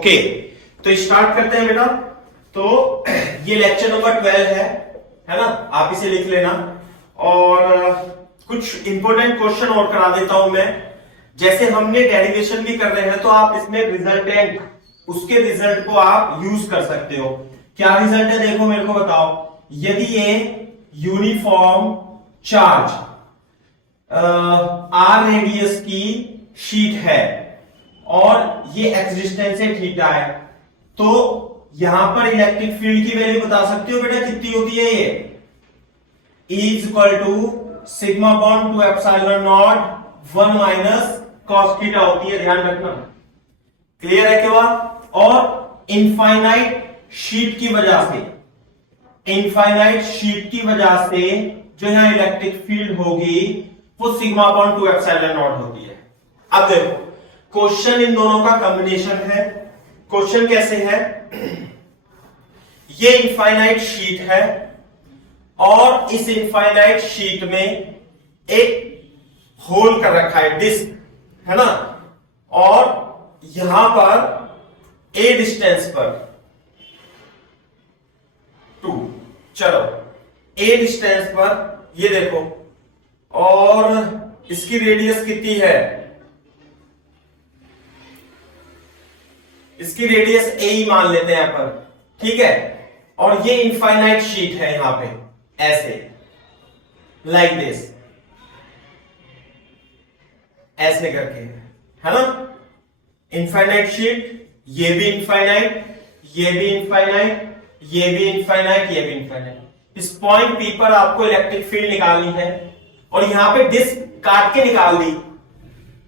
Okay, तो start करते हैं बेटा। तो ये लेक्चर नंबर 12 है ना, आप इसे लिख लेना। और कुछ इंपॉर्टेंट क्वेश्चन और करा देता हूं मैं। जैसे हमने डेरिवेशन भी कर रहे हैं तो आप इसमें रिजल्टेंट, उसके रिजल्ट को आप यूज कर सकते हो। क्या रिजल्ट है देखो, मेरे को बताओ। यदि ये यूनिफॉर्म चार्ज आर रेडियस की शीट है और ये एक्स डिस्टेंस है थीटा है, तो यहां पर इलेक्ट्रिक फील्ड की वैल्यू बता सकते हो बेटा कितनी होती है। ये is equal to sigma upon 2 epsilon not 1 minus cos theta होती है, ध्यान रखना। क्लियर है क्या बात? और इनफाइनाइट शीट की वजह से, इनफाइनाइट शीट की वजह से जो यहां इलेक्ट्रिक फील्ड होगी वो सिग्मा अपॉन 2 एप्सिलॉन नॉट होती है। अब देखो, क्वेश्चन इन दोनों का कॉम्बिनेशन है। क्वेश्चन कैसे है, ये इनफाइनाइट शीट है और इस इनफाइनाइट शीट में एक होल कर रखा है, डिस्क है ना, और यहां पर ए डिस्टेंस पर 2, चलो ए डिस्टेंस पर ये देखो, और इसकी रेडियस कितनी है, इसकी रेडियस ए ही मान लेते हैं यहां पर, ठीक है। और ये इनफाइनाइट शीट है यहां पे ऐसे, लाइक दिस, ऐसे करके, है ना। इनफाइनाइट शीट, ये भी इनफाइनाइट, ये भी इनफाइनाइट, ये भी इनफाइनाइट, ये भी इनफाइनाइट। इस पॉइंट पी पर आपको इलेक्ट्रिक फील्ड निकालनी है और यहां पे डिस्क काट के निकाल दी।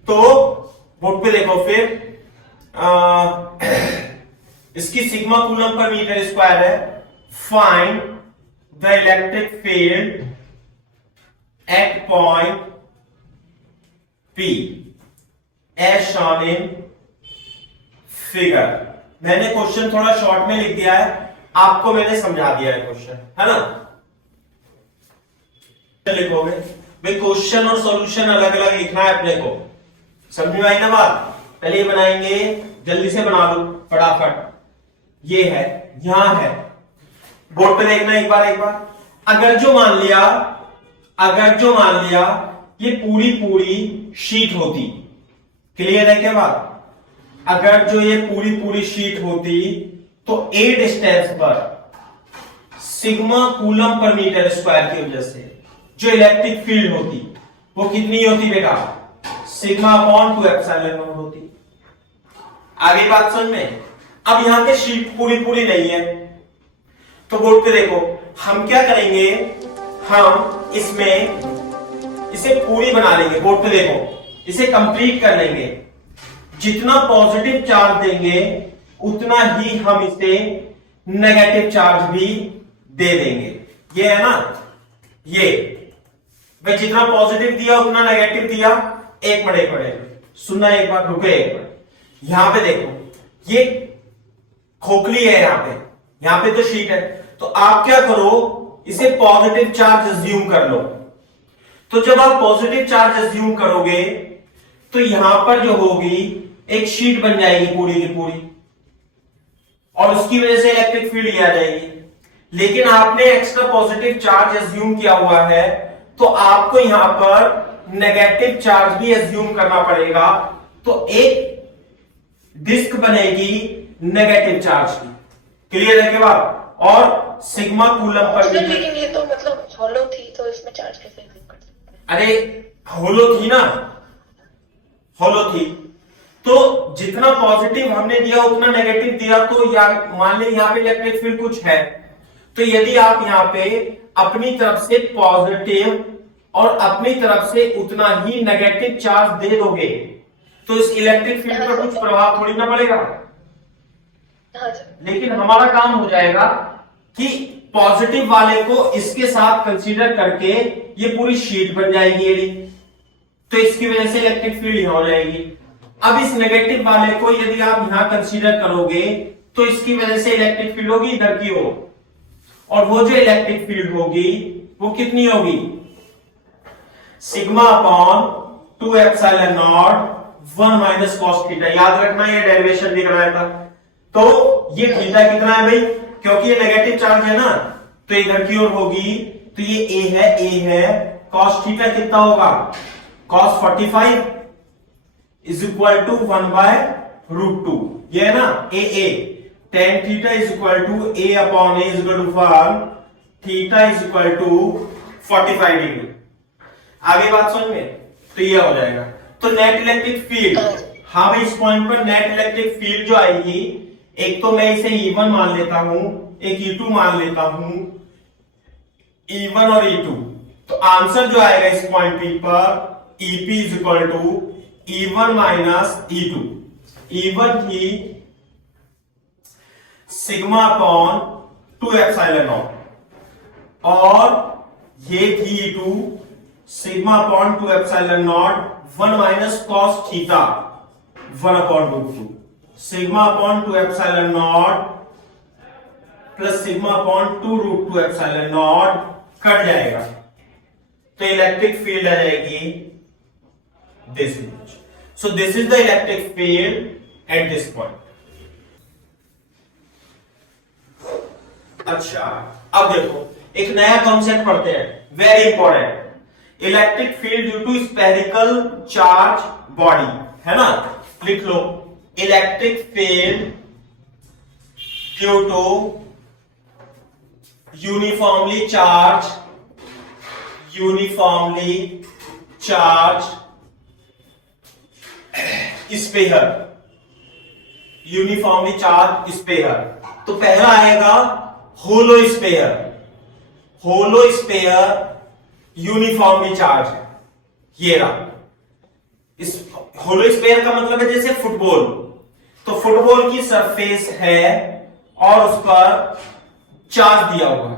तो बोर्ड पे देखो फिर इसकी सिग्मा कूलम पर मीटर स्क्वायर है। Find the electric field at point P as shown in figure. मैंने क्वेश्चन थोड़ा शॉर्ट में लिख दिया है, आपको मैंने समझा दिया है क्वेश्चन, है ना। लिखोगे भाई, क्वेश्चन और सॉल्यूशन अलग अलग लिखना है अपने को, समझ में आई ना बात। पहले ये बनाएंगे, जल्दी से बना लो फटाफट। ये है, यहां है, बोर्ड पे देखना एक बार। अगर जो मान लिया ये पूरी शीट होती, क्लियर है क्या बात। अगर जो ये पूरी शीट होती तो ए डिस्टेंस पर सिग्मा कूलम पर मीटर स्क्वायर की वजह से जो इलेक्ट्रिक फील्ड होती वो कितनी होती बेटा, सिग्मा अपॉन 2 एप्सिलॉन नॉट होती। आगे बात समझ में। अब यहां पे शीट पूरी नहीं है, तो बोर्ड पे देखो हम क्या करेंगे, हम इसे पूरी बना लेंगे। बोर्ड पे देखो, इसे कंप्लीट कर लेंगे। जितना पॉजिटिव चार्ज देंगे उतना ही हम इसे नेगेटिव चार्ज भी दे देंगे। ये है ना, ये भाई जितना पॉजिटिव दिया उतना नेगेटिव दिया। एक मिनट सुनना, एक बार रुके एक बार। यहां पे देखो, ये खोखली है, यहां पे तो शीट है, तो आप क्या करो, इसे पॉजिटिव चार्ज अज्यूम कर लो। तो जब आप पॉजिटिव चार्ज अज्यूम करोगे तो यहां पर जो होगी एक शीट बन जाएगी पूरी की पूरी, और उसकी वजह से इलेक्ट्रिक फील्ड आ जाएगी। लेकिन आपने एक्स्ट्रा पॉजिटिव चार्ज अज्यूम किया हुआ है, तो आपको यहां पर नेगेटिव चार्ज भी अज्यूम करना पड़ेगा। तो एक डिस्क बनेगी नेगेटिव चार्ज की, क्लियर है क्या बात। और सिग्मा कूलम पर, लेकिन ये तो मतलब हॉलो थी, तो इसमें चार्ज कैसे अज्यूम कर सकते हैं। अरे होलो थी ना, होलो थी, तो जितना पॉजिटिव हमने दिया उतना नेगेटिव दिया। तो मान ली यहां पे इलेक्ट्रिक फील्ड कुछ है, तो यदि आप यहां पे अपनी तरफ से पॉजिटिव और अपनी तरफ से उतना ही नेगेटिव चार्ज दे दोगे तो इस इलेक्ट्रिक फील्ड पर कुछ प्रभाव थोड़ी ना पड़ेगा। लेकिन हमारा काम हो जाएगा कि पॉजिटिव वाले को इसके साथ कंसीडर करके ये पूरी शीट बन जाएगी ये, तो इसकी वजह से इलेक्ट्रिक फील्ड यहां हो जाएगी। अब इस नेगेटिव वाले को यदि आप यहां कंसीडर करोगे तो इसकी वजह से इलेक्ट्रिक फील्ड होगी इधर की ओर, और वो जो इलेक्ट्रिक फील्ड होगी वो कितनी होगी, sigma upon 2 epsilon not 1 minus cos theta. याद रखना, ये डेरिवेशन दिख रहा था। तो ये थीटा कितना है भाई, क्योंकि ये नेगेटिव चार्ज है ना, तो इधर की ओर होगी, तो ये ए है, cos थीटा कितना होगा, cos 45 इज इक्वल टू 1/√2, ये है ना a, tan theta is equal to a upon a is equal to form theta is equal to 45 degree. आगे बात समझ में, तो ये हो जाएगा। तो नेट इलेक्ट्रिक फील्ड, हाँ भाई इस पॉइंट पर नेट इलेक्ट्रिक फील्ड जो आएगी, एक तो मैं इसे E1 मान लेता हूं, एक E2 मान लेता हूं, E1 और E2, तो आंसर जो आएगा इस पॉइंट P पर EP is equal to E1 minus E2। E1 थी सिग्मा अपॉन 2 एप्सिलॉन नॉट और ये थी E2 sigma upon 2 epsilon not 1 minus cos theta 1/√2, sigma upon 2 epsilon naught plus sigma upon 2√2 epsilon naught cut जाएगा, तो electric field आ जाएगी this much. So this is the electric field at this point. अच्छा, अब देखो एक नया concept पढ़ते हैं, very important, electric field due to spherical charge body, है ना, लिख लो, electric field due to uniformly charge sphere, uniformly charge sphere. तो पहला आएगा होलो स्फीयर यूनिफॉर्मली चार्ज है, ये रहा। इस होलो स्फीयर का मतलब है जैसे फुटबॉल, तो फुटबॉल की सरफेस है और उस पर चार्ज दिया हुआ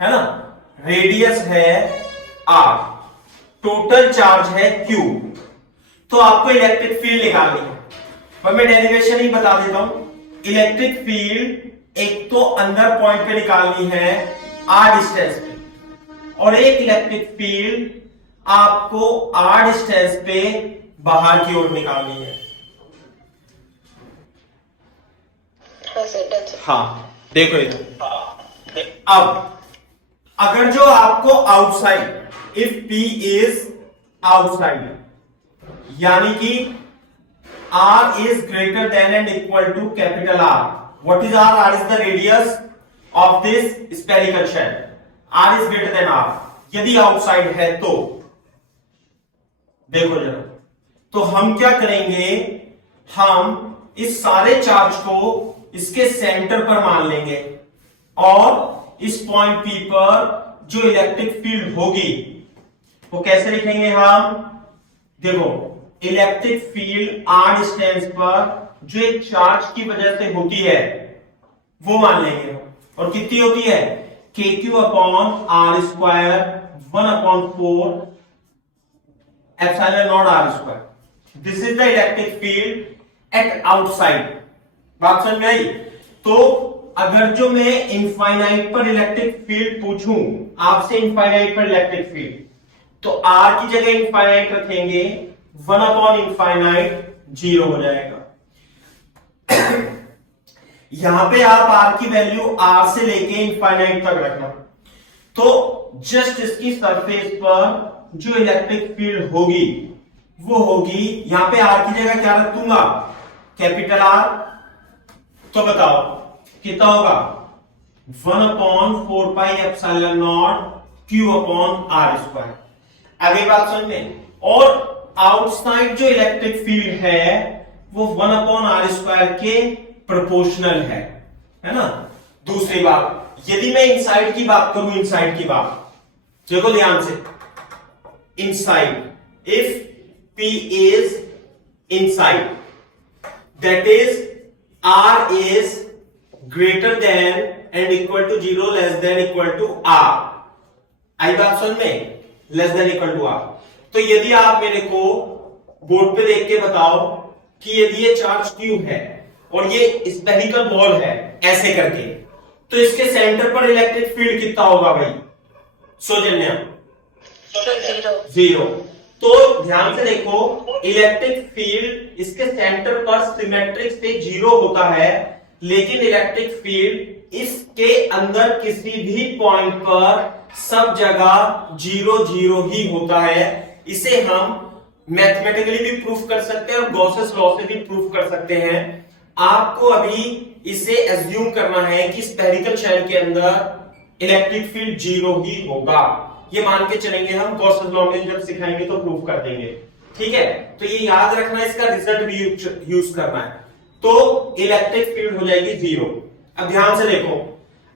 है ना, रेडियस है r, टोटल चार्ज है q, तो आपको इलेक्ट्रिक फील्ड निकालनी है। पर मैं डेरिवेशन ही बता देता हूं, इलेक्ट्रिक फील्ड एक तो अंदर पॉइंट पे निकालनी है r डिस्टेंस पे, और एक इलेक्ट्रिक फील्ड आपको r डिस्टेंस पे बाहर की ओर निकालनी है। हाँ देखो इधर, अब अगर जो आपको outside, if P is outside, यानी कि R is greater than and equal to capital R, what is R? R is the radius of this spherical shell, R is greater than R, यदि आउटसाइड है तो देखो जरा, तो हम क्या करेंगे, हम इस सारे चार्ज को इसके सेंटर पर मान लेंगे और इस पॉइंट P पर जो इलेक्ट्रिक फील्ड होगी वो कैसे लिखेंगे हम, देखो इलेक्ट्रिक फील्ड r डिस्टेंस पर जो एक चार्ज की वजह से होती है वो मान लेंगे, और कितनी होती है, kq upon r square 1/4 epsilon not r square. This is the electric field eight outside. बात समझ में आई? तो अगर जो मैं इनफाइनाइट पर इलेक्ट्रिक फील्ड पूछूं आपसे, इनफाइनाइट पर इलेक्ट्रिक फील्ड, तो r की जगह इनफाइनाइट रखेंगे, 1/इनफाइनाइट 0 हो जाएगा। यहां पे आप r की वैल्यू r से लेके इनफाइनाइट तक रखना, तो जस्ट इसकी सरफेस पर जो इलेक्ट्रिक फील्ड होगी वो होगी, यहां पे r की जगह क्या रख दूंगा, कैपिटल R, तो बताओ कितना होगा, 1/4 pi epsilon not q upon r square. आगे बात समझ में, और आउटसाइड जो इलेक्ट्रिक फील्ड है वो 1/r स्क्वायर के प्रोपोर्शनल है ना। दूसरी बात, यदि मैं इनसाइड की बात करूं, इनसाइड की बात देखो ध्यान से, inside, if P is inside, that is R is greater than and equal to 0, less than equal to R। आई बात समझ में, less than equal to R। तो यदि आप मेरे को बोर्ड पे देख के बताओ कि यदि ये चार्ज Q है और ये स्फेरिकल बॉल है ऐसे करके, तो इसके सेंटर पर इलेक्ट्रिक फील्ड कितना होगा भाई, सौजन्या? 0। तो ध्यान से देखो, इलेक्ट्रिक फील्ड इसके सेंटर पर सिमेट्रिक से 0 होता है, लेकिन इलेक्ट्रिक फील्ड इसके अंदर किसी भी पॉइंट पर सब जगह 0 0 ही होता है। इसे हम मैथमेटिकली भी प्रूफ कर सकते हैं और गॉसेस लॉ से भी प्रूफ कर सकते हैं। आपको अभी इसे एज्यूम करना है कि स्फेरिकल शेल के अंदर इलेक्ट्रिक फील्ड 0 ही होगा, ये मान के चलेंगे हम। गॉसेस लॉ में जब सिखाएंगे तो प्रूफ कर देंगे, ठीक है। तो ये याद रखना है, इसका रिजल्ट भी यूज करना है। तो इलेक्ट्रिक फील्ड हो जाएगी 0। अब ध्यान से देखो,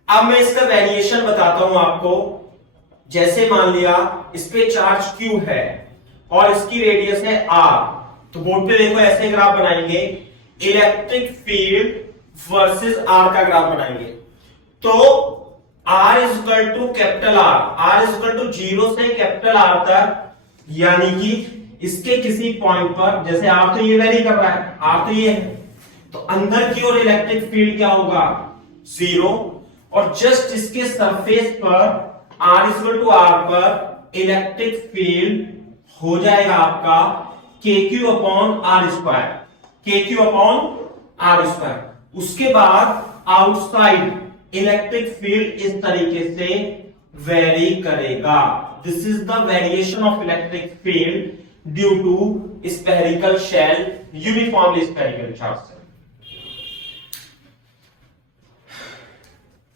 अब मैं इसका वेरिएशन बताता हूं आपको। जैसे मान लिया इस पे चार्ज Q है और इसकी रेडियस है R, तो बोर्ड पे देखो ऐसे ग्राफ बनाएंगे, इलेक्ट्रिक फील्ड वर्सेस R का ग्राफ बनाएंगे। तो R is equal to capital R is equal to 0 से कैपिटल R तक, यानी कि इसके किसी पॉइंट पर, जैसे R तो ये वेरी कर रहा है, R तो ये है, तो अंदर की ओर इलेक्ट्रिक फील्ड क्या होगा 0, और जस्ट इसके सरफेस पर R is equal to R पर इलेक्ट्रिक फील्ड हो जाएगा आपका KQ upon R square, KQ upon R square. उसके बाद आउटसाइड इलेक्ट्रिक फील्ड इस तरीके से वेरी करेगा। This is the variation of electric field due to spherical shell, uniformly spherical charge shell.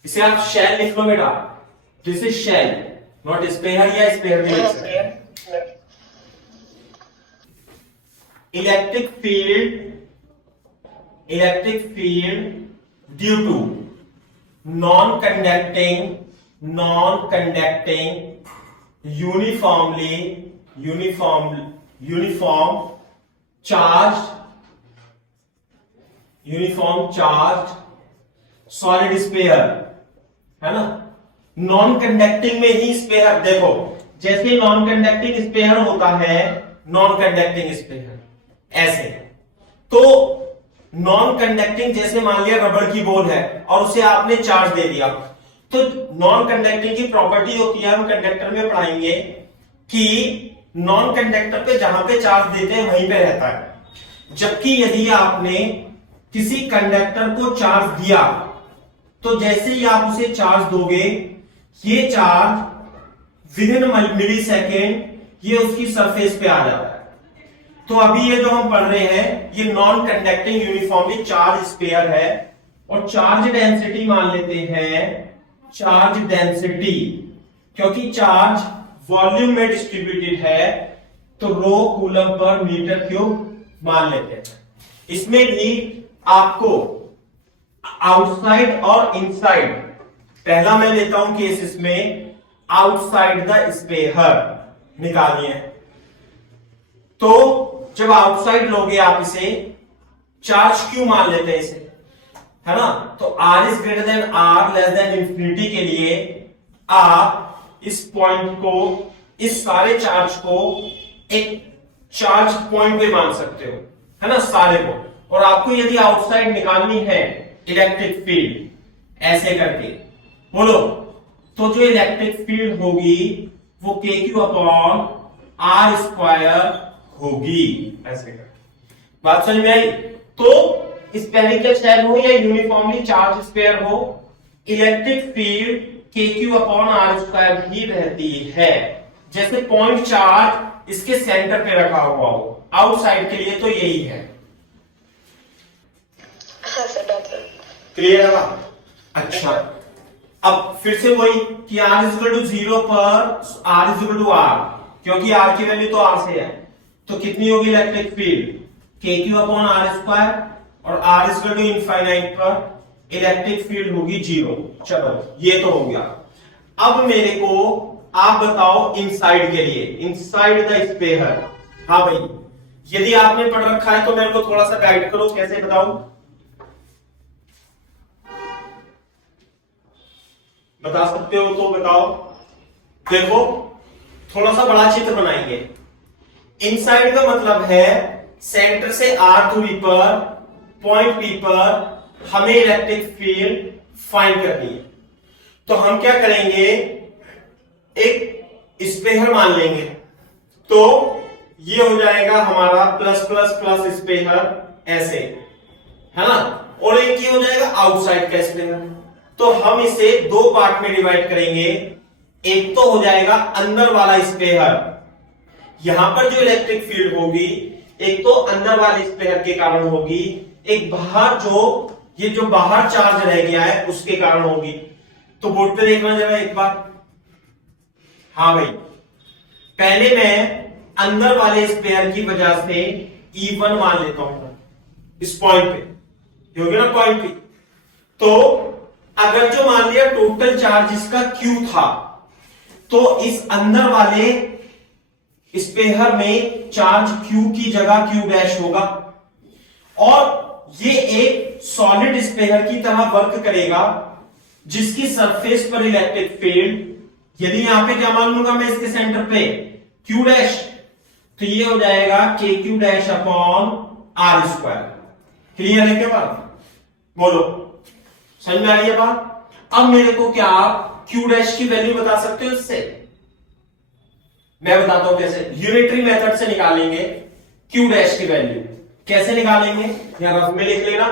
इसे आप शेल लिख लो बेटा, this is shell, not sphere या स्पेयर भी लिख सकते हैं। Electric field due to non-conducting uniform charged solid sphere, है ना। नॉन कंडक्टिंग में ही स्पेयर, देखो जैसे नॉन कंडक्टिंग स्पेयर होता है, नॉन कंडक्टिंग स्पेयर ऐसे, तो नॉन कंडक्टिंग जैसे मान लिया रबड़ की बॉल है और उसे आपने चार्ज दे दिया, तो नॉन कंडक्टिंग की प्रॉपर्टी होती है, हम कंडक्टर में पढ़ाएंगे कि नॉन कंडक्टर पे जहां पे चार्ज देते हैं वहीं पे रहता है। जबकि यदि आपने किसी कंडक्टर को चार्ज दिया, तो जैसे ही आप उसे चार्ज दोगे, ये charge within millisecond ये उसकी सरफेस पे आ जाता है। तो अभी ये जो हम पढ़ रहे हैं ये non conducting uniformly charge sphere है, और चार्ज डेंसिटी मान लेते हैं चार्ज डेंसिटी, क्योंकि चार्ज वॉल्यूम में डिस्ट्रीब्यूटेड है, तो रो कूलम पर मीटर क्यूब मान लेते हैं। इसमें भी आपको आउटसाइड और इनसाइड, पहला मैं लेता हूं केस इसमें आउटसाइड द स्पेयर निकालनी है। तो जब आउटसाइड लोगे आप इसे, चार्ज क्यू मान लेते हैं इसे, है ना। तो R is greater than R less than infinity के लिए आप इस पॉइंट को, इस सारे चार्ज को एक चार्ज पॉइंट पे मान सकते हो, है ना, सारे को। और आपको यदि आउटसाइड निकालनी है इलेक्ट्रिक फील्ड ऐसे करके बोलो, तो जो इलेक्ट्रिक फील्ड होगी वो KQ अपॉन R स्क्वायर होगी, ऐसे करके। बात समझ में आई। तो स्फेरिकल शेल हो या यूनिफॉर्मली चार्ज स्फीयर हो, electric field KQ upon R square ही रहती है। जैसे पॉइंट चार्ज इसके सेंटर पे रखा हुआ हो, आउटसाइड के लिए तो यही है। क्लियर है ना। अच्छा, अब फिर से वही कि R इज इक्वल टू 0 पर R is equal to R, क्योंकि R की वैल्यू तो R से है, तो कितनी होगी electric field KQ upon R square, और R is equal to infinite पर इलेक्ट्रिक फील्ड होगी 0। चलो ये तो हो गया। अब मेरे को आप बताओ इनसाइड के लिए, इनसाइड द स्पेयर। हाँ भाई, यदि आपने पढ़ रखा है तो मेरे को थोड़ा सा गाइड करो, कैसे बताऊं, बता सकते हो तो बताओ। देखो थोड़ा सा बड़ा चित्र बनाएंगे। इनसाइड का मतलब है सेंटर से R दूरी पर पॉइंट P पर हमें इलेक्ट्रिक फील्ड फाइंड करनी है। तो हम क्या करेंगे, एक स्पेयर मान लेंगे। तो ये हो जाएगा हमारा प्लस प्लस प्लस स्पेयर ऐसे, है ना, और एक ये हो जाएगा आउटसाइड का स्पेयर। तो हम इसे दो पार्ट में डिवाइड करेंगे। एक तो हो जाएगा अंदर वाला स्पेयर, यहां पर जो इलेक्ट्रिक फील्ड होगी एक तो अंदर वाले स्पेयर के कारण होगी, एक बाहर जो बाहर चार्ज रह गया है उसके कारण होगी। तो बोर्ड पे देखना जरा एक बार। हाँ भाई, पहले मैं अंदर वाले स्पेयर की वजह से E1 मान लेता हूं इस पॉइंट पे, ये हो गया ना पॉइंट पे। तो अगर जो मान लिया टोटल चार्ज इसका Q था, तो इस अंदर वाले स्पेयर में चार्ज Q की जगह Q डैश होगा, और ये एक सॉलिड स्पेयर की तरह वर्क करेगा जिसकी सरफेस पर इलेक्ट्रिक फील्ड, यदि यहां पे क्या मान लूंगा मैं इसके सेंटर पे Q डैश, तो ये हो जाएगा KQ dash upon R square. Clear है क्या बात? बोलो, समझ में आ रही है बात? अब मेरे को क्या आप Q डैश की वैल्यू बता सकते हो इससे? मैं बताता हूं कैसे। यूनिटरी मेथड से निकालेंगे Q डैश की वैल्यू। कैसे निकालेंगे? यहां रफ में लिख लेना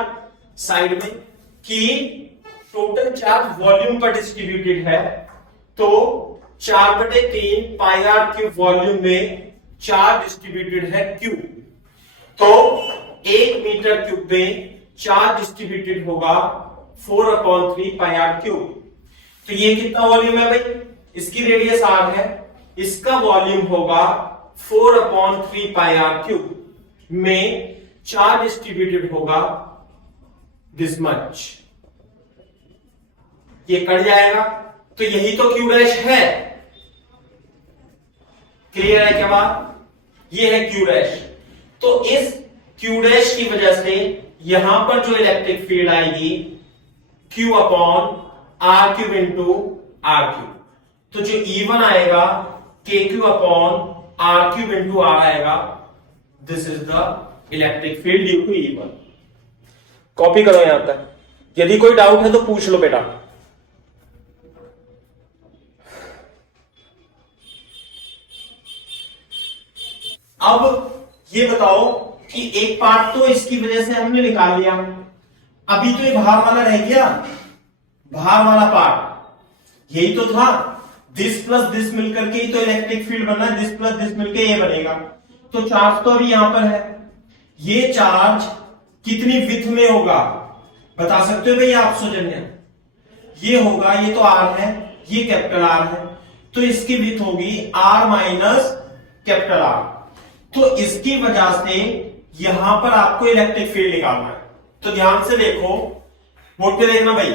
साइड में कि टोटल चार्ज वॉल्यूम पर डिस्ट्रीब्यूटेड है, तो 4/3 पाई आर क्यूब वॉल्यूम में चार्ज डिस्ट्रीब्यूटेड है Q। तो 1 मीटर क्यूब में चार्ज डिस्ट्रीब्यूटेड होगा 4/3 पाई आर क्यूब। तो ये कितना वॉल्यूम है भाई? इसकी रेडियस R है, इसका वॉल्यूम होगा 4/3 पाई आर क्यूब में चार्ज डिस्ट्रीब्यूटेड होगा दिस मच। ये कट जाएगा, तो यही तो Q डैश है। क्लियर है क्या बात? ये है Q डैश। तो इस Q डैश की वजह से यहां पर जो इलेक्ट्रिक फील्ड आएगी Q upon R cube into R cube, तो जो E1 आएगा KQ upon R cube into R आएगा। This is the electric field due to E1। Copy करो यहां तक, यदि कोई डाउट है तो पूछ लो बेटा। अब ये बताओ कि एक पार्ट तो इसकी वजह से हमने निकाल लिया, अभी तो ये बाहर वाला रह गया, बाहर वाला पार्ट यही तो था। दिस प्लस दिस मिलकर के ही तो इलेक्ट्रिक फील्ड बना है, दिस प्लस दिस मिलकर ये बनेगा। तो चार्ज तो अभी यहां पर है, ये चार्ज कितनी विड्थ में होगा बता सकते हो भाई आप सौजन्य? ये होगा, ये तो R है, ये कैपिटल R है, तो इसकी विड्थ होगी R माइनस कैपिटल R। तो इसकी वजह से यहां पर आपको इलेक्ट्रिक फील्ड निकालना है। तो ध्यान से देखो, बोर्ड पे देखना भाई,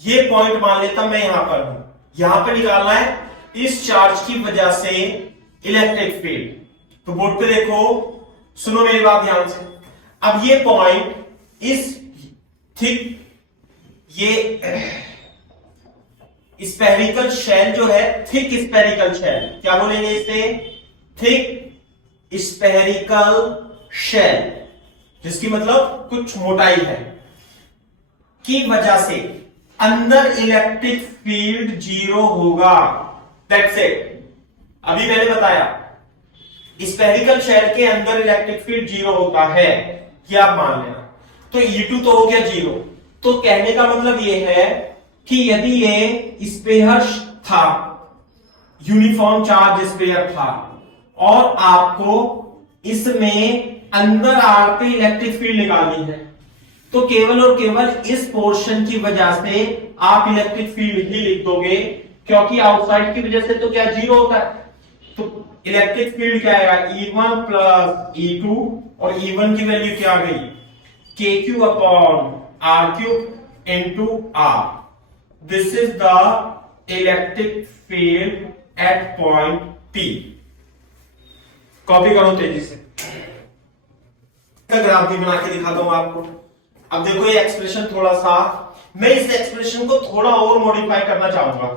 ये पॉइंट मान लेता मैं यहां पर हूं, यहां पे निकालना है इस चार्ज की वजह से इलेक्ट्रिक फील्ड। तो बोर्ड पे देखो, सुनो मेरी बात ध्यान से। अब ये पॉइंट इस थिक, ये स्पेरिकल शेल जो है, थिक स्पेरिकल शेल, क्या बोलेंगे इसे? थिक स्पेरिकल शेल, जिसकी मतलब कुछ मोटाई है, की वजह से अंदर इलेक्ट्रिक फील्ड 0 होगा। That's it. अभी मैंने बताया स्पेरिकल शेल के अंदर इलेक्ट्रिक फील्ड 0 होता है, ये आप मान लेना। तो E2 तो हो गया 0। तो कहने का मतलब ये है कि यदि ये स्पेयर था, यूनिफॉर्म चार्ज स्पेयर था, और आपको इसमें अंदर R पे इलेक्ट्रिक फील्ड निकालनी है, तो केवल और केवल इस पोर्शन की वजह से आप इलेक्ट्रिक फील्ड ही लिख दोगे, क्योंकि आउटसाइड की वजह से तो क्या 0 होता है। तो इलेक्ट्रिक फील्ड क्या आएगा? E1 प्लस E2, और E1 की वैल्यू क्या आ गई? KQ upon R cube into R। This is the electric field at point P। Copy करो तेजी से, ग्राफ भी बना के दिखाता हूं आपको। अब देखो ये एक्सप्रेशन थोड़ा सा, मैं इस एक्सप्रेशन को थोड़ा और मॉडिफाई करना चाहूंगा।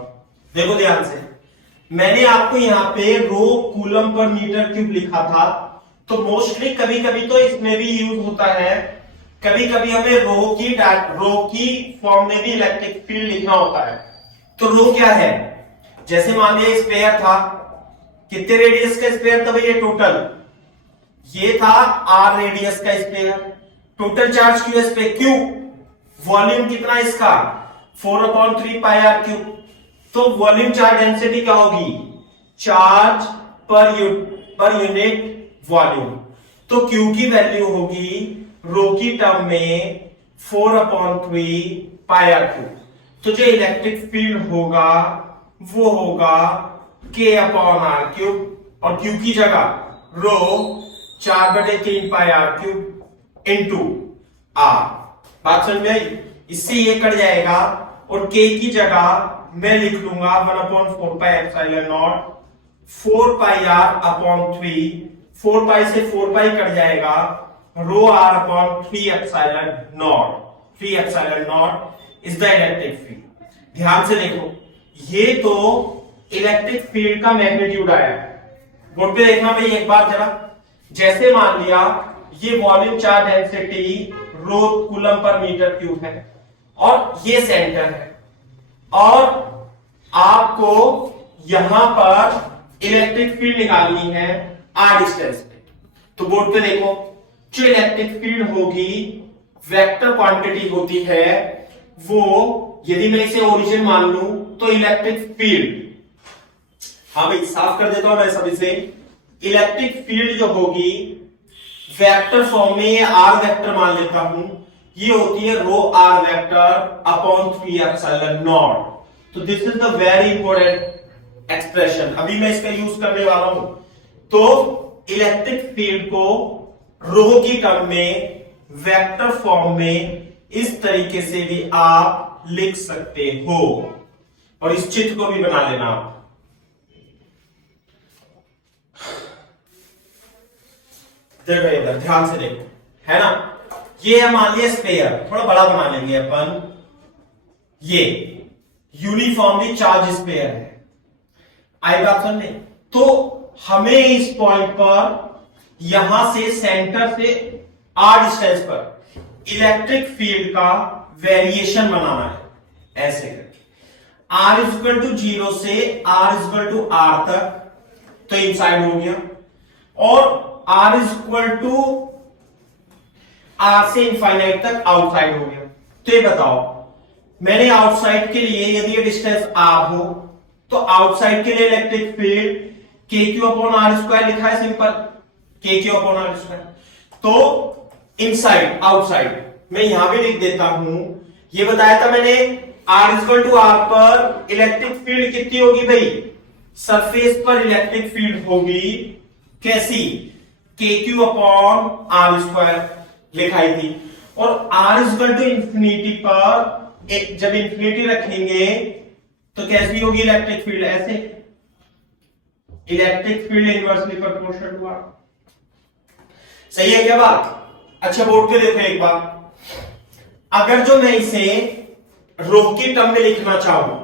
देखो ध्यान से, मैंने आपको यहाँ पे रो कूलम पर मीटर क्यूब लिखा था, तो मोस्टली कभी कभी तो इसमें भी यूज होता है, कभी कभी हमें रो की फॉर्म में भी इलेक्ट्रिक फील्ड लिखना होता है। तो रो क्या है? जैसे मान लिया स्पेयर था, कितने रेडियस का स्पेयर था भैया टोटल? ये था आर रेडियस का sphere, total charge Q S पे, क्यू वॉल्यूम कितना इसका 4/3 पाई आर क्यूब। तो वॉल्यूम चार्ज डेंसिटी क्या होगी, चार्ज पर यूनिट वॉल्यूम। तो क्यू की वैल्यू होगी रो की टर्म में 4/3 पाई आर क्यूब। तो जो इलेक्ट्रिक फील्ड होगा वो होगा K/R क्यूब, और क्यू की जगह रो 4/3 pi R cube into are. बात समझ में आई? इससे ये कट जाएगा और K की जगह मैं लिख लूंगा 1/4 pi epsilon naught 4 pi R upon 3, 4 pi से 4 पाई कट जाएगा, rho R upon 3 epsilon naught, 3 epsilon naught is the electric field. ध्यान से देखो, ये तो इलेक्ट्रिक फील्ड का मैग्नीट्यूड आया। बोर्ड पे देखना भाई एक बार जरा, जैसे मान लिया ये volume charge density rho coulomb पर मीटर क्यूब है और ये सेंटर है, और आपको यहां पर इलेक्ट्रिक फील्ड निकालनी है आर डिस्टेंस पे। तो बोर्ड पे देखो, जो इलेक्ट्रिक फील्ड होगी वेक्टर क्वांटिटी होती है वो, यदि मैं इसे ओरिजिन मान लूं तो इलेक्ट्रिक फील्ड, हाँ भाई साफ कर देता हूं मैं सभी से, इलेक्ट्रिक फील्ड जो होगी वेक्टर फॉर्म में, ये आर वेक्टर मान लेता हूं, ये होती है rho R vector upon 3 epsilon naught. तो this is the very important expression, अभी मैं इसका यूज करने वाला हूं। तो इलेक्ट्रिक फील्ड को रो की टर्म में वेक्टर फॉर्म में इस तरीके से भी आप लिख सकते हो, और इस चित्र को भी बना लेना आप। देखो इधर ध्यान से देखो, है ना, ये है मान लिया स्फीयर, थोड़ा बड़ा बना लेंगे अपन, ये यूनिफॉर्मली चार्ज स्फीयर है। आई बात समझ में? तो हमें इस पॉइंट पर यहां से सेंटर से आर डिस्टेंस पर इलेक्ट्रिक फील्ड का वेरिएशन बनाना है, ऐसे करके आर इज इक्वल टू 0 से R is equal to R तक, तो इनसाइड हो गया, और R is equal to R से इनफाइनाइट तक आउटसाइड हो गया। तो ये बताओ, मैंने आउटसाइड के लिए यदि ये डिस्टेंस आर हो तो आउटसाइड के लिए इलेक्ट्रिक फील्ड के क्यू अपॉन आर स्क्वायर लिखा है, सिंपल के क्यू अपॉन आर स्क्वायर। तो इनसाइड आउटसाइड मैं यहां भी लिख देता हूं, ये बताया था मैंने आर इक्वल टू आर पर इलेक्ट्रिक फील्ड कितनी होगी भाई, सरफेस पर इलेक्ट्रिक फील्ड होगी कैसी, के क्यू अपॉन आर स्क्वायर लिखाई थी, और आर इक्वल टू इंफिनिटी पर जब इंफिनिटी रखेंगे तो कैसी होगी इलेक्ट्रिक फील्ड, ऐसे electric field inversely proportional to R. सही है क्या बात? अच्छा बोर्ड पे देखो एक बार, अगर जो मैं इसे रो की टर्म में लिखना चाहूं,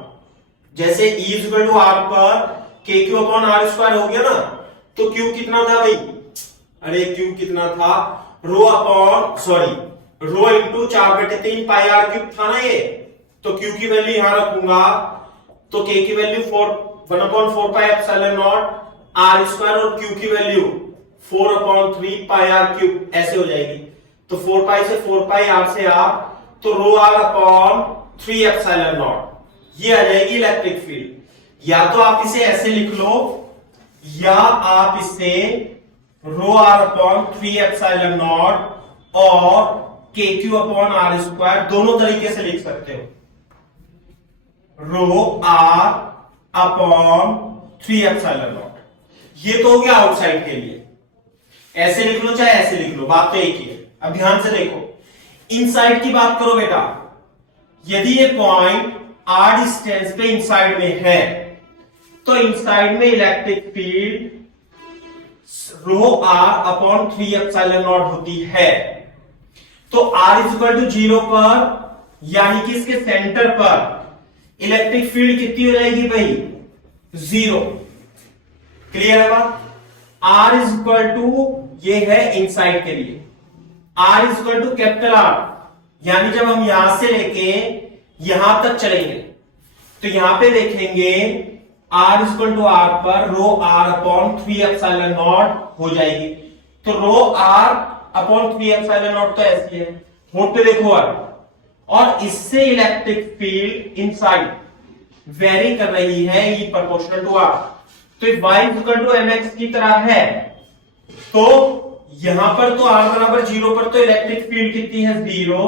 जैसे E इक्वल टू आर पर के क्यू अपॉन आर स्क्वायर हो गया ना, तो क्यू कितना था भाई, अरे क्यू कितना था, rho upon sorry rho into 4/3 pi R cube था ना ये, तो क्यू की वैल्यू यहां रखूंगा, तो के की value 1/4 pi epsilon not R square, और क्यू की वैल्यू 4/3 पाई आर क्यूब, ऐसे हो जाएगी। तो 4 पाई से 4 पाई आर से आर, तो रो आर अपॉन 3 एप्सिलॉन नॉट, ये आ जाएगी इलेक्ट्रिक फील्ड। या तो आप इसे ऐसे लिख लो, या आप इसे रो आर अपॉन 3 एप्सिलॉन नॉट और के क्यू अपॉन आर स्क्वायर दोनों तरीके से लिख सकते हो। रो आर अपॉन 3 एप्सिलॉन नॉट, ये तो हो गया आउटसाइड के लिए, ऐसे लिख लो चाहे ऐसे लिख लो, बात तो एक ही है। अब ध्यान से देखो, इनसाइड की बात करो बेटा, यदि ये पॉइंट आर डिस्टेंस पे इनसाइड में है तो इनसाइड में electric field rho R upon 3 epsilon not होती है। तो आर इज इक्वल टू 0 पर, यानी कि इसके सेंटर पर इलेक्ट्रिक फील्ड कितनी हो जाएगी भाई, 0। क्लियर है बात? आर इज इक्वल टू, ये है इनसाइड के लिए, R is equal to capital R, यानी जब हम यहां से लेके यहां तक चलेंगे तो यहां पे देखेंगे आर इक्वल टू आर पर rho R upon 3 epsilon not हो जाएगी। तो रो आर अपॉन 3 एप्सिलॉन नॉट तो ऐसी है, होट पे देखो आर, और इससे इलेक्ट्रिक फील्ड इनसाइड वेरी कर रही है ई प्रोपोर्शनल टू आर। तो y इक्वल टू mx की तरह है, तो यहां पर तो r बराबर 0 पर तो इलेक्ट्रिक फील्ड कितनी है 0,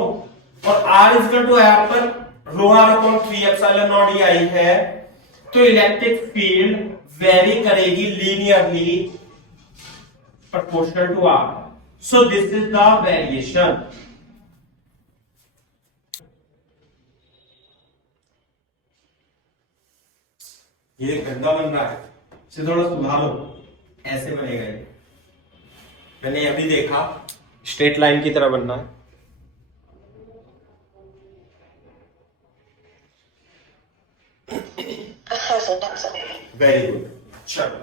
और r इक्वल टू r पर rho R upon 3 epsilon not ये आई है, तो इलेक्ट्रिक फील्ड वेरी करेगी linearly proportional to r। So this is the variation. ये गंदा बन रहा है, इसे थोड़ा सुधारो, ऐसे बनेगा ये। मैंने अभी देखा स्ट्रेट लाइन की तरह बनना है। हाँ sir, done sir. Very good, चलो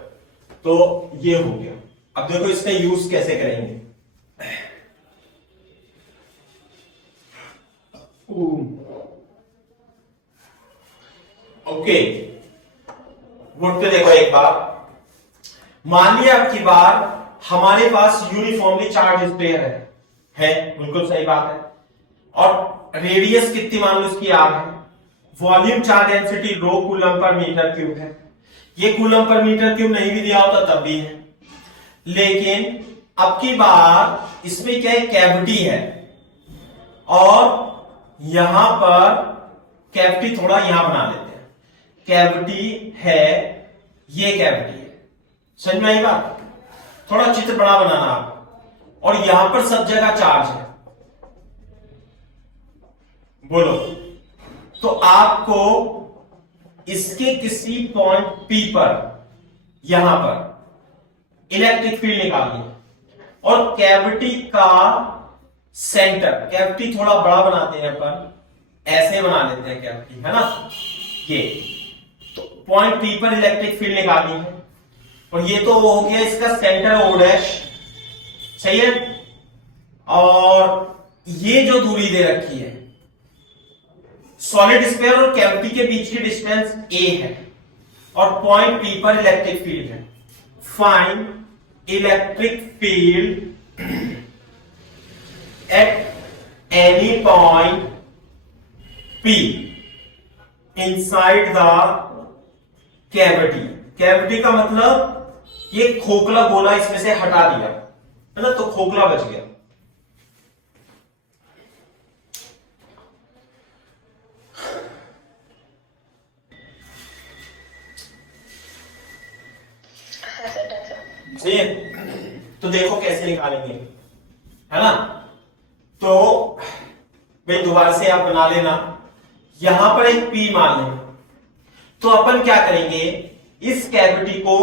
तो ये हो गया। अब देखो इसका यूज कैसे करेंगे। ओके, बोर्ड पे देखो एक बार। मान लिया अब की बार हमारे पास यूनिफॉर्मली चार्ज स्फीयर है, बिल्कुल सही बात है, और रेडियस कितनी मान लो इसकी आर है, volume charge density rho coulomb पर मीटर क्यूब है। ये कूलम पर मीटर क्यूब नहीं भी दिया होता तब भी है, लेकिन अब की बार इसमें क्या है, कैविटी है, और यहां पर कैविटी थोड़ा यहां बना लेते हैं, कैविटी है, ये कैविटी है, समझ में आई बात। थोड़ा चित्र बड़ा बनाना आप, और यहां पर सब जगह चार्ज है, बोलो। तो आपको इसके किसी पॉइंट P पर यहां पर इलेक्ट्रिक फील्ड निकालनी है, और कैविटी का सेंटर, कैविटी थोड़ा बड़ा बनाते हैं अपन, ऐसे बना लेते हैं कैविटी, है ना, ये। तो पॉइंट P पर इलेक्ट्रिक फील्ड निकालनी है, और ये तो हो गया इसका सेंटर O डैश, सही है। और ये जो दूरी दे रखी है, सॉलिड स्फीयर और कैविटी के बीच की डिस्टेंस a है, और पॉइंट P पर इलेक्ट्रिक फील्ड है। Find electric field at any point P inside the cavity. Cavity का मतलब ये खोखला गोला इसमें से हटा दिया है ना, तो खोखला बच गया। हाँ सर, डन सर। सही है, तो देखो कैसे निकालेंगे, है ना। तो भाई दोबारा से आप बना लेना, यहां पर एक P मान लें, तो अपन क्या करेंगे, इस कैविटी को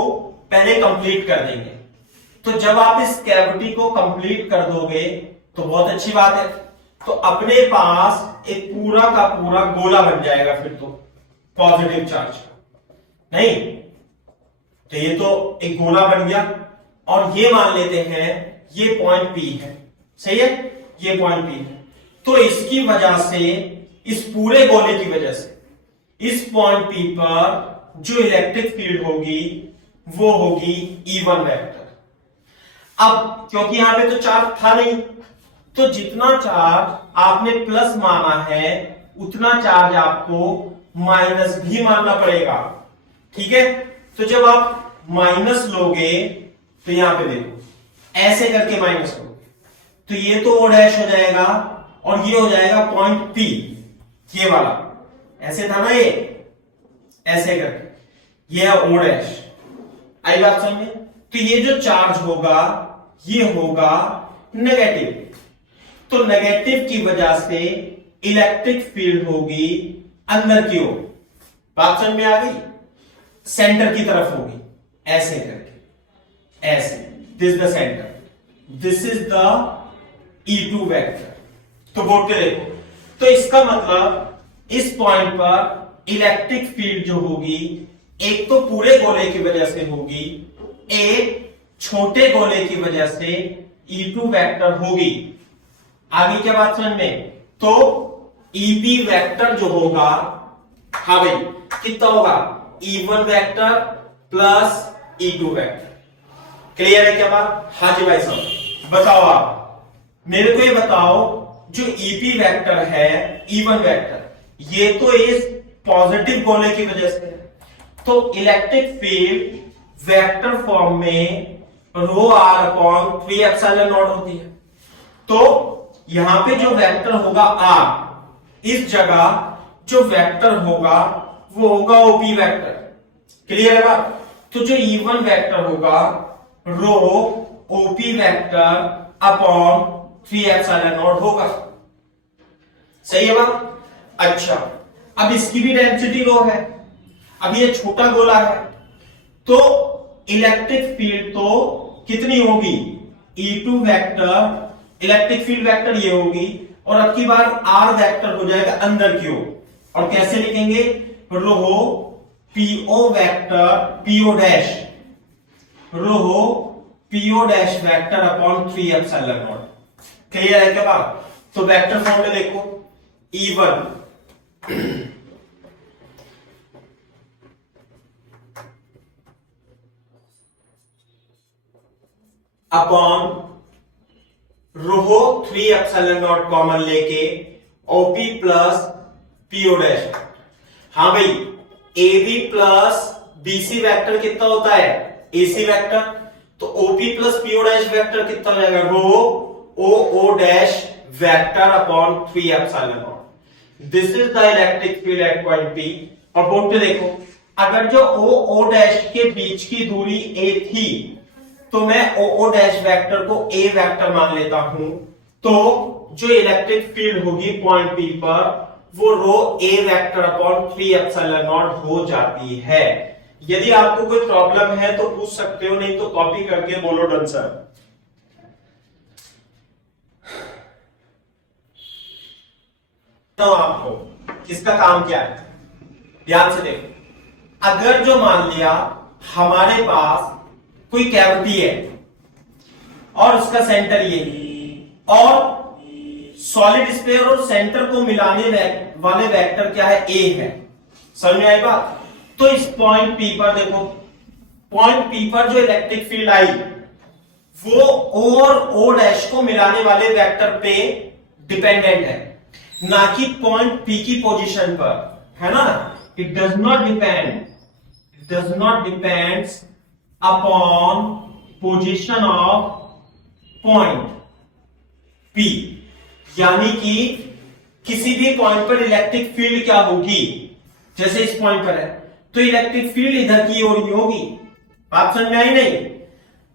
पहले कंप्लीट कर देंगे। तो जब आप इस कैविटी को कंप्लीट कर दोगे तो बहुत अच्छी बात है, तो अपने पास एक पूरा का पूरा गोला बन जाएगा, फिर तो पॉजिटिव चार्ज का, नहीं तो ये तो एक गोला बन गया, और ये मान लेते हैं ये पॉइंट P है, सही है, ये पॉइंट P है। तो इसकी वजह से, इस पूरे गोले की वजह से, इस पॉइंट P पर जो इलेक्ट्रिक फील्ड होगी वो होगी E1 वेक्टर। अब क्योंकि यहां पे तो चार्ज था नहीं, तो जितना चार्ज आपने प्लस माना है उतना चार्ज आपको माइनस भी मानना पड़ेगा, ठीक है। तो जब आप माइनस लोगे तो यहां पे देखो ऐसे करके माइनस लोगे, तो ये तो O डैश हो जाएगा, और ये हो जाएगा पॉइंट P, ये वाला ऐसे था ना, ये ऐसे करके, ये है O डैश। आई बात समझ में। तो ये जो चार्ज होगा ये होगा नेगेटिव, तो नेगेटिव की वजह से इलेक्ट्रिक फील्ड होगी अंदर की ओर, बात समझ में आ गई, सेंटर की तरफ होगी, ऐसे करके, ऐसे, this the centre, this is the E2 vector. तो बोर्ड पे देखो, तो इसका मतलब इस पॉइंट पर इलेक्ट्रिक फील्ड जो होगी, एक तो पूरे गोले की वजह से होगी, एक छोटे गोले की वजह से E2 वेक्टर होगी। आगे क्या बात समझ में, तो EP वेक्टर जो होगा, हाँ भाई कितना होगा, E1 vector plus E2 vector. Clear है क्या बात, हाँ जी भाई साहब। बताओ आप मेरे को ये बताओ, जो ईपी वेक्टर है, E1 वेक्टर, ये तो इस पॉजिटिव गोले की वजह से है, तो इलेक्ट्रिक फील्ड वेक्टर फॉर्म में रो आर अपॉन 3 एप्सिलॉन नॉट होती है। तो यहां पे जो वेक्टर होगा आर, इस जगह जो वेक्टर होगा वो होगा ओपी वेक्टर। क्लियर है बात? तो जो E1 वेक्टर होगा rho OP vector upon 3 epsilon naught होगा। सही है बात? अच्छा, अब इसकी भी डेंसिटी रो है, अब ये छोटा गोला है, तो इलेक्ट्रिक फील्ड तो कितनी होगी? E2 vector electric field vector ये होगी, और अब की बार आर वेक्टर हो जाएगा अंदर की ओर। और कैसे लिखेंगे? Rho PO vector PO dash, rho PO dash vector upon 3 epsilon naught. Clear है क्या बात? तो वेक्टर फॉर्म में देखो, E1 upon rho 3 epsilon naught common लेके ओपी प्लस पीओ डैश। हाँ भाई, एबी प्लस बीसी वेक्टर कितना होता है? AC vector. तो OP plus PO dash vector कितना हो जाएगा? Rho O dash vector upon 3 epsilon not. This is the electric field at point P. और बोर्ड पे देखो, अगर जो ओ डैश के बीच की दूरी ए थी, तो मैं ओ डैश वेक्टर को ए वेक्टर मान लेता हूं, तो जो इलेक्ट्रिक फील्ड होगी पॉइंट पी पर वो रो ए वेक्टर अपॉन 3 एप्सिलॉन नॉट हो जाती है। यदि आपको कोई प्रॉब्लम है तो पूछ सकते हो, नहीं तो कॉपी करके बोलो डन सर। तो आपको इसका काम क्या है, ध्यान से देखो। अगर जो मान लिया हमारे पास कोई कैविटी है और उसका सेंटर ये, और सॉलिड स्फीयर और सेंटर को मिलाने वाले वेक्टर क्या है? ए है। समझ में आई बात? तो इस पॉइंट पी पर देखो, पॉइंट पी पर जो इलेक्ट्रिक फील्ड आई वो ओ और ओ डैश को मिलाने वाले वेक्टर पे डिपेंडेंट है, ना कि पॉइंट पी की पोजीशन पर, है ना? It does not depends upon position of point P. यानी कि किसी भी पॉइंट पर इलेक्ट्रिक फील्ड क्या होगी? जैसे इस पॉइंट पर है तो इलेक्ट्रिक फील्ड इधर की ओर ही होगी। बात समझ में आई नहीं?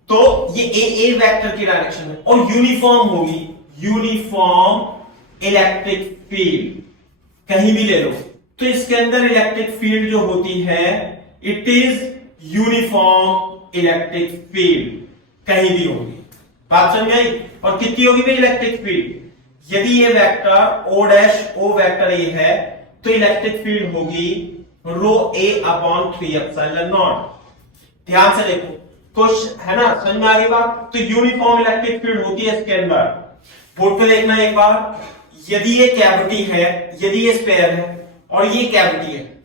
तो ये ए वेक्टर की डायरेक्शन है और यूनिफॉर्म होगी, यूनिफॉर्म इलेक्ट्रिक फील्ड कहीं भी ले लो, तो इसके अंदर इलेक्ट्रिक फील्ड जो होती है it is uniform electric field, कहीं भी होगी। बात समझ आई? और कितनी होगी भाई इलेक्ट्रिक फील्ड? यदि ये vector O dash O vector A है तो इलेक्ट्रिक फील्ड होगी rho A upon 3 epsilon not. ध्यान से देखो, कुछ है ना, समझ में आ गई बात? तो यूनिफॉर्म इलेक्ट्रिक फील्ड होती है इसके अंदर। बोर्ड पे देखना एक बार, यदि ये कैविटी है, यदि ये स्फीयर है और ये कैविटी है,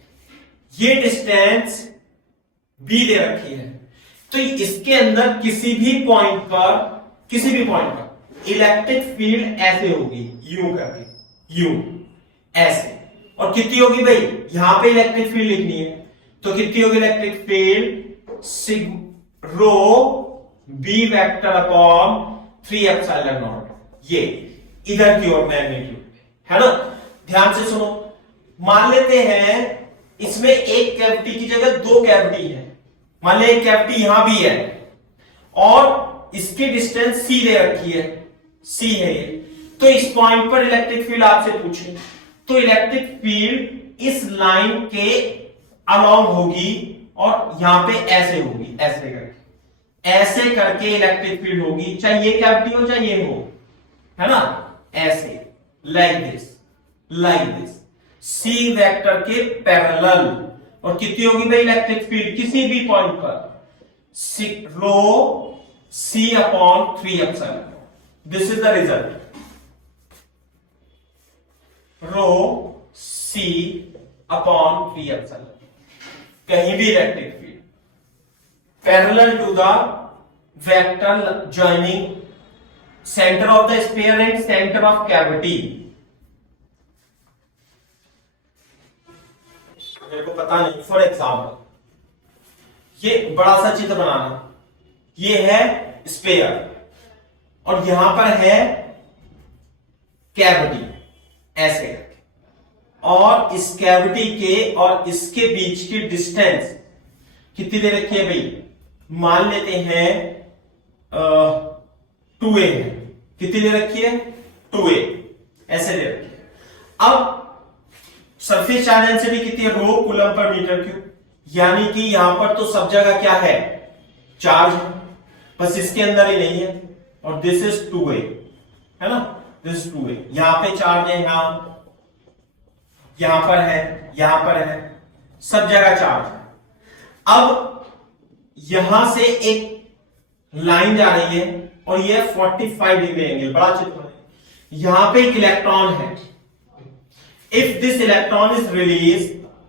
ये डिस्टेंस बी दे रखी है, तो इसके अंदर किसी भी पॉइंट पर इलेक्ट्रिक फील्ड ऐसे होगी, यू करके, यू ऐसे। और कितनी होगी भाई? यहां पे इलेक्ट्रिक फील्ड लिखनी है, तो कितनी होगी electric field? Rho B vector upon 3 epsilon not, ये इधर की ओर मैग्नीट्यूड, है ना? ध्यान से सुनो, मान लेते हैं इसमें एक कैविटी की जगह 2 कैविटी है। मान ले एक कैविटी यहां भी है और इसकी डिस्टेंस सी दे रखी है, सी है ये, तो इस पॉइंट पर इलेक्ट्रिक फील्ड आपसे पूछे तो इलेक्ट्रिक फील्ड इस लाइन के अलोंग होगी और यहां पे ऐसे होगी, ऐसे करके इलेक्ट्रिक फील्ड होगी, चाहे ये कैविटी हो चाहे ये हो, है ना? ऐसे, लाइक दिस सी वेक्टर के पैरेलल। और कितनी होगी भाई इलेक्ट्रिक फील्ड किसी भी पॉइंट पर? Rho C upon 3 epsilon. This is the result, rho C upon 3 epsilon. कहीं भी electric field parallel to the vector joining centre of the sphere and centre of cavity. मेरे को पता नहीं, फॉर एग्जाम्पल ये बड़ा सा चित्र बनाना, ये है स्फीयर और यहां पर है कैविटी ऐसे, और इस कैविटी के और इसके बीच की डिस्टेंस कितनी दे रखी है भाई, मान लेते हैं 2a है। कितनी दे रखी है, 2a ऐसे दे रखी है। अब सरफेस चार्ज डेंसिटी कितनी है, रो कूलम पर मीटर क्यूब, यानी कि यहां पर तो सब जगह क्या है, चार्ज है, बस इसके अंदर ही नहीं है। और दिस इज 2a है ना, दिस इज 2a, यहां पे चार्ज है, यहां पर है, यहां पर है, सब जगह चार्ज है। अब यहां से एक लाइन जा रही है और ये 45 डिग्री एंगल, बड़ा चित्र है। यहां पे एक इलेक्ट्रॉन है। If this electron is release,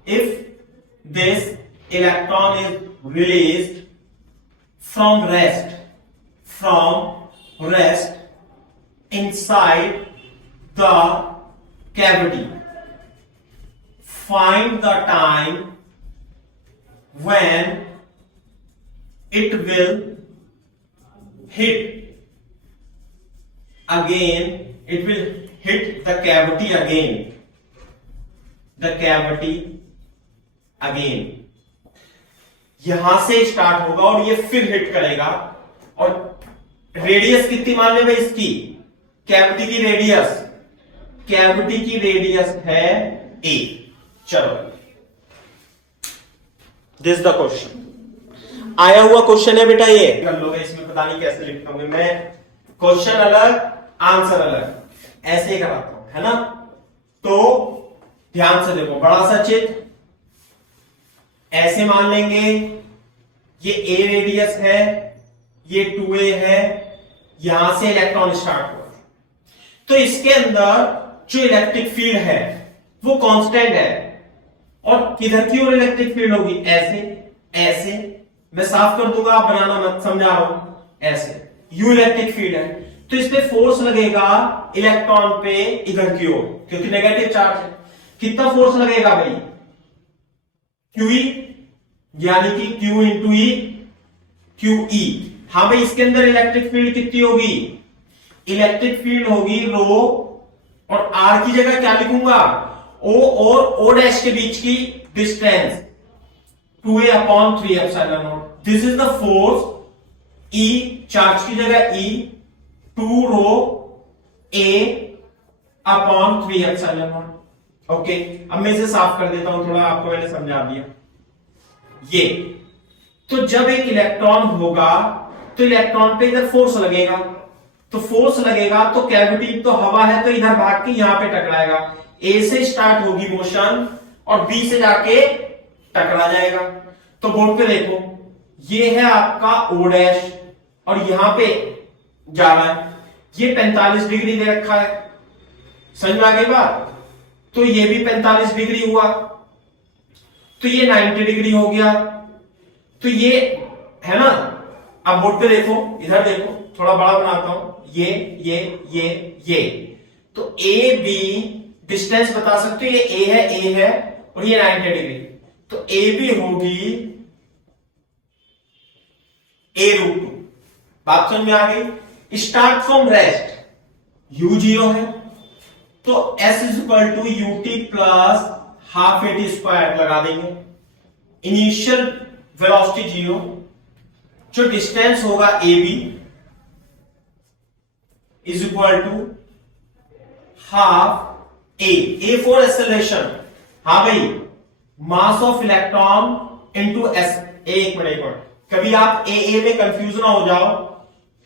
if this electron is released from rest inside the cavity, find the time when it will hit again, it will hit the cavity again, यहां से start होगा और ये फिर hit करेगा। और radius कितनी मान ले भाई इसकी, कैविटी की रेडियस है a। चलो दिस द क्वेश्चन, आया हुआ क्वेश्चन है बेटा, ये कर लोगे, इसमें पता नहीं कैसे लिखोगे, मैं क्वेश्चन अलग आंसर अलग ऐसे ही कराता हूं, है ना। तो ध्यान से देखो, बड़ा सा चित्र ऐसे मान लेंगे, ये a रेडियस है, ये 2a है, यहां से इलेक्ट्रॉन स्टार्ट हुआ, तो इसके अंदर जो इलेक्ट्रिक फील्ड है वो कांस्टेंट है। और किधर की ओर इलेक्ट्रिक फील्ड होगी, ऐसे मैं साफ कर दूंगा, आप बनाना मत, समझा रहा हूं, ऐसे यू इलेक्ट्रिक फील्ड है, तो इस पे फोर्स लगेगा इलेक्ट्रॉन पे इधर की ओर, क्योंकि नेगेटिव चार्ज है। कितना फोर्स लगेगा भाई, QE, यानी कि Q इंटू ई, QE। हाँ भाई, इसके अंदर इलेक्ट्रिक फील्ड कितनी होगी, इलेक्ट्रिक फील्ड होगी रो, और R की जगह क्या लिखूंगा, O और O डैश के बीच की distance 2a upon 3 epsilon not. This is the force E, charge की जगह E, 2 rho A upon 3 epsilon not. Okay, अब मैं इसे साफ कर देता हूं, थोड़ा आपको मैंने समझा दिया। ये तो जब एक इलेक्ट्रॉन होगा तो इलेक्ट्रॉन पे इधर फोर्स लगेगा, तो फोर्स लगेगा तो कैविटी तो हवा है, तो इधर भाग के यहां पे टकराएगा। ए से स्टार्ट होगी मोशन और बी से जाके टकरा जाएगा। तो बोर्ड पे देखो, ये है आपका ओ डैश और यहां पे जा रहा है, ये 45 डिग्री दे रखा है, समझ में आ गई बात। तो ये भी 45 डिग्री हुआ, तो ये 90 डिग्री हो गया, तो ये है ना। अब बोर्ड पे देखो, इधर देखो, थोड़ा बड़ा बनाता हूं, ये तो ए बी डिस्टेंस बता सकते हो, ये ए है और ये 90 डिग्री, तो ए बी होगी a√2। बात समझ में आ गई। स्टार्ट फ्रॉम रेस्ट u0 है, तो s equal to ut plus half at square लगा देंगे। इनिशियल वेलोसिटी 0, जो डिस्टेंस होगा A B is equal to half a for acceleration. हाँ भाई, mass of electron into S. एक मिनट, कभी आप ए में कंफ्यूज ना हो जाओ,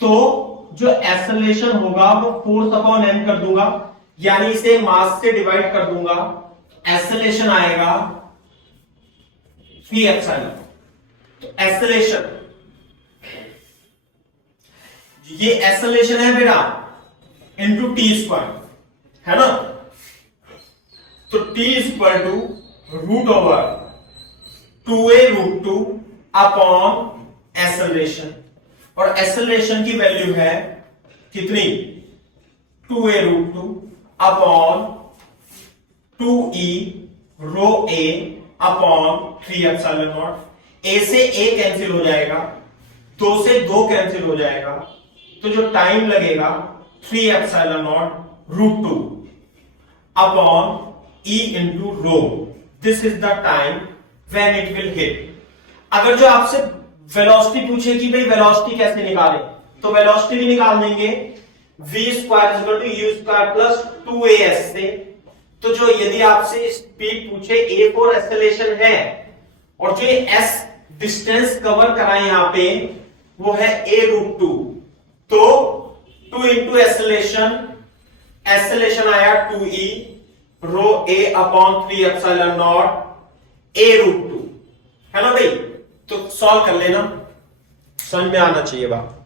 तो जो एक्सेलरेशन होगा वो फोर्स अपॉन एम कर दूंगा, यानी इसे मास से डिवाइड कर दूंगा, एक्सेलरेशन आएगा v एप्सिलॉन। तो एक्सेलरेशन, ये एक्सेलरेशन है बेटा इनटू टी स्क्वायर, है ना। तो t equal to √2a√2 upon acceleration, और एक्सेलरेशन की वैल्यू है कितनी 2a root 2 upon 2e rho a upon 3 epsilon not. a से a कैंसिल हो जाएगा, 2 से 2 कैंसिल हो जाएगा, तो जो टाइम लगेगा 3 epsilon not root 2 upon e into rho. This is the time when it will hit. अगर जो आपसे वेलोसिटी पूछे कि भाई वेलोसिटी कैसे निकालें, तो वेलोसिटी भी निकाल देंगे v square is equal to u square plus 2as से। तो जो यदि आपसे स्पीड पूछे a फॉर एक्सेलरेशन है और जो s डिस्टेंस कवर कराए यहां पे वो है a रूट 2, तो 2 इंटू एक्सेलरेशन, एक्सेलरेशन आया 2e rho a upon 3 epsilon not a root 2, है ना भाई। तो सॉल्व कर लेना, समझ में आना चाहिए बात।